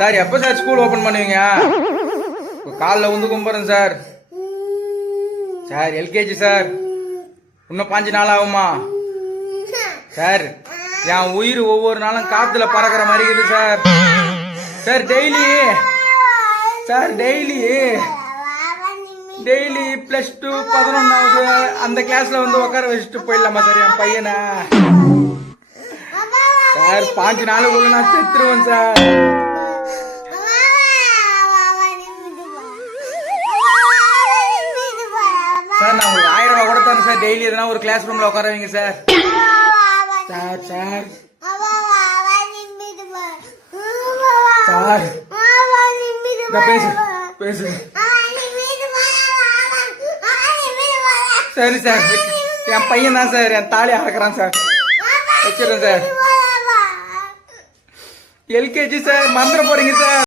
Sir எப்போ sir school open பண்ணுவீங்க? காலில் வந்து கும்பிட்றேன் சார். சார் எல்கேஜி சார், இன்னும் 5 நாள் ஆகுமா சார்? என் உயிர் ஒவ்வொரு நாளும் காத்துல பறக்கிற மாதிரி இருக்குது சார். சார் டெய்லி +2 11வது அந்த கிளாஸ்ல வந்து உட்கார வச்சுட்டு போயிடலாமா சார் என் பையனை? சார் 5 நாளுக்குள்ள நான் செத்துருவேன் சார். சார் நான் உங்களுக்கு 1000 ரூபாய் கூட தரேன் சார். டெய்லி எதனா ஒரு கிளாஸ் ரூம்ல உட்கார வைங்க சார். சார் சார் சார் பேசு. சரி சார், என் பையன் தான் சார் என் தாலி அறக்குறான் சார். வச்சிடறேன் சார். எல்கேஜி சார், மறந்துட போறீங்க சார்.